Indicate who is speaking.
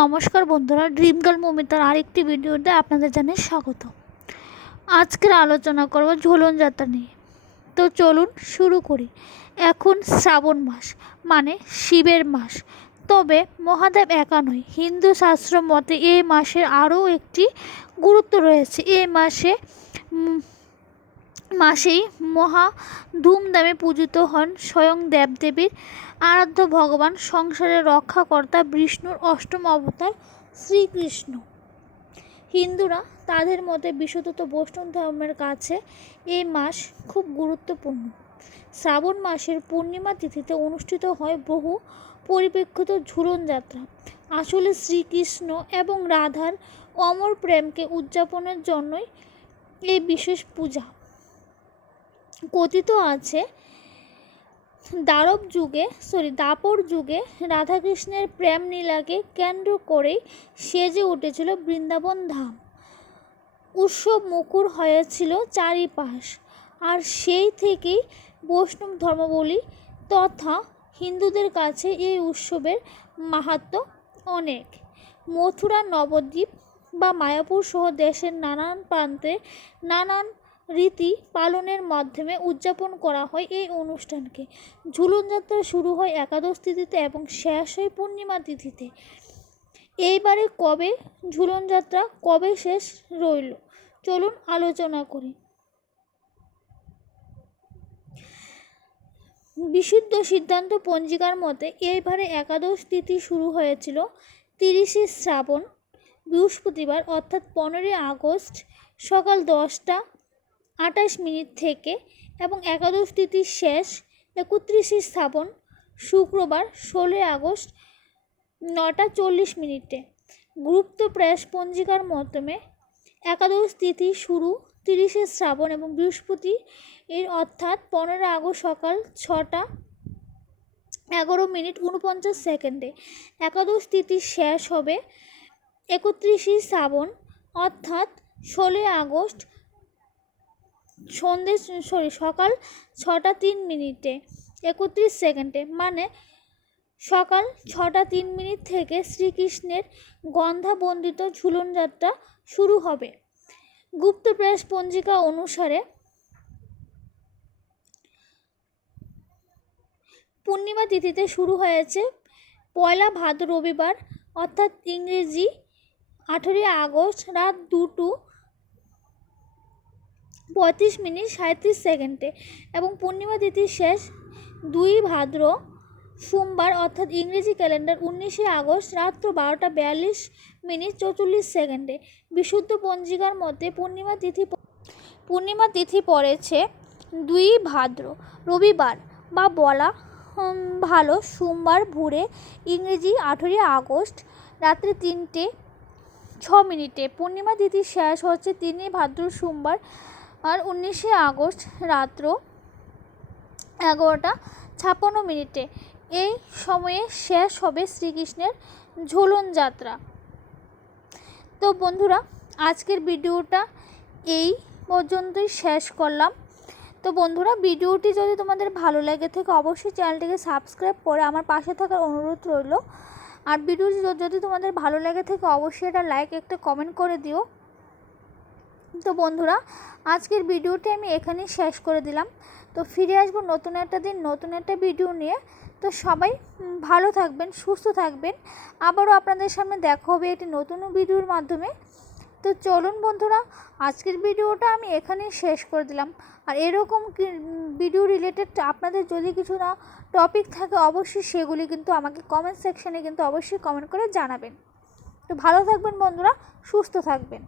Speaker 1: নমস্কার বন্ধুরা dream girl মমিতার আরেকটি ভিডিওতে আপনাদের জানাই স্বাগত। আজকের আলোচনা করব ঝুলন যাত্রা নিয়ে। তো চলুন শুরু করি। এখন শ্রাবণ মাস মানে শিবের মাস। তবে মহাদেব একা নয়, হিন্দু শাস্ত্র মতে এই মাসের আরও একটি গুরুত্ব রয়েছে। এই মাসে মাসেই মহা ধুমধামে পূজিত হন স্বয়ং দেবদেবীর আরাধ্য ভগবান, সংসারের রক্ষাকর্তা বিষ্ণুর অষ্টম অবতার শ্রীকৃষ্ণ। হিন্দুরা তাদের মতে বিশুদ্ধত বৈষ্ণব ধর্মের কাছে এই মাস খুব গুরুত্বপূর্ণ। শ্রাবণ মাসের পূর্ণিমা তিথিতে অনুষ্ঠিত হয় বহু পরিপ্রেক্ষিত ঝুলন যাত্রা। আসলে শ্রীকৃষ্ণ এবং রাধার অমর প্রেমকে উদযাপনের জন্যই এই বিশেষ পূজা। কথিত আছে, দ্বারব যুগে সরি দাপর যুগে রাধাকৃষ্ণের প্রেম নীলাকে কেন্দ্র করেই সেজে উঠেছিল বৃন্দাবন ধাম। উৎসব মুকুর হয়েছিল চারিপাশ, আর সেই থেকেই বৈষ্ণব ধর্মাবলী তথা হিন্দুদের কাছে এই উৎসবের মাহাত্ম অনেক। মথুরা, নবদ্বীপ বা মায়াপুর সহ দেশের নানান প্রান্তে নানান রীতি পালনের মাধ্যমে উদযাপন করা হয় এই অনুষ্ঠানকে। ঝুলন যাত্রা শুরু হয় একাদশ তিথিতে এবং শেষ হয় পূর্ণিমা তিথিতে। এইবারে কবে ঝুলন যাত্রা, কবে শেষ রইল? চলুন আলোচনা করি। বিশুদ্ধ সিদ্ধান্ত পঞ্জিকার মতে এইবারে একাদশ তিথি শুরু হয়েছিল তিরিশে শ্রাবণ বৃহস্পতিবার, অর্থাৎ পনেরোই আগস্ট সকাল দশটা আঠাশ মিনিট থেকে এবং একাদশ তিথির শেষ, একত্রিশে শ্রাবণ, শুক্রবার ষোলোই আগস্ট নটা চল্লিশ মিনিটে। গুরুত্ব প্রেস পঞ্জিকার মতমে একাদশ তিথি শুরু, তিরিশে শ্রাবণ এবং বৃহস্পতি এর অর্থাৎ পনেরো আগস্ট সকাল ছটা এগারো মিনিট উনপঞ্চাশ সেকেন্ডে। একাদশ তিথি শেষ হবে একত্রিশে শ্রাবণ, অর্থাৎ ষোলোই আগস্ট সন্ধে সরি সকাল ছটা তিন মিনিটে, একত্রিশ সেকেন্ডে মানে সকাল ছটা তিন মিনিট থেকে শ্রীকৃষ্ণের গন্ধাবন্দিত ঝুলন যাত্রা শুরু হবে। গুপ্ত প্রেস পঞ্জিকা অনুসারে পূর্ণিমা তিথিতে শুরু হয়েছে পয়লা ভাদ্র রবিবার, অর্থাৎ ইংরেজি আঠেরোই আগস্ট রাত দুটো পঁয়ত্রিশ মিনিট সাঁত্রিশ সেকেন্ডে এবং পূর্ণিমা তিথির শেষ দুই ভাদ্র সোমবার অর্থাৎ ইংরেজি ক্যালেন্ডার উনিশে আগস্ট রাত্র বারোটা বিয়াল্লিশ মিনিট চৌচল্লিশ সেকেন্ডে। বিশুদ্ধ পঞ্জিকার মধ্যে পূর্ণিমা তিথি পূর্ণিমা তিথি পড়েছে দুই ভাদ্র, রবিবার বা বলা ভালো সোমবার ভোরে ইংরেজি আঠেরোই আগস্ট রাত্রি তিনটে ছ মিনিটে। পূর্ণিমা তিথি শেষ হচ্ছে তিনই ভাদ্র সোমবার আর উনিশে আগস্ট রাত্র এগারোটা ছাপ্পান্ন মিনিটে এই সময়ে শেষ হবে শ্রীকৃষ্ণের ঝুলন যাত্রা। তো বন্ধুরা, আজকের ভিডিওটা এই পর্যন্তই শেষ করলাম। তো বন্ধুরা, ভিডিওটি যদি তোমাদের ভালো লাগে থাকে, অবশ্যই চ্যানেলটিকে সাবস্ক্রাইব করে আমার পাশে থাকার অনুরোধ রইল। আর ভিডিওটি যদি তোমাদের ভালো লাগে থাকে, অবশ্যই এটা লাইক, একটা কমেন্ট করে দিও। তো বন্ধুরা, আজকের ভিডিওটি আমি এখানেই শেষ করে দিলাম। তো ফিরে আসব নতুন একটা দিন, নতুন একটা ভিডিও নিয়ে। তো সবাই ভালো থাকবেন, সুস্থ থাকবেন। আবারও আপনাদের সামনে দেখা হবে একটি নতুন ভিডিওর মাধ্যমে। তো চলুন বন্ধুরা, আজকের ভিডিওটা আমি এখানেই শেষ করে দিলাম। আর এরকম ভিডিও রিলেটেড আপনাদের যদি কিছু না টপিক থাকে, অবশ্যই সেগুলি কিন্তু আমাকে কমেন্ট সেকশানে কিন্তু অবশ্যই কমেন্ট করে জানাবেন। তো ভালো থাকবেন বন্ধুরা, সুস্থ থাকবেন।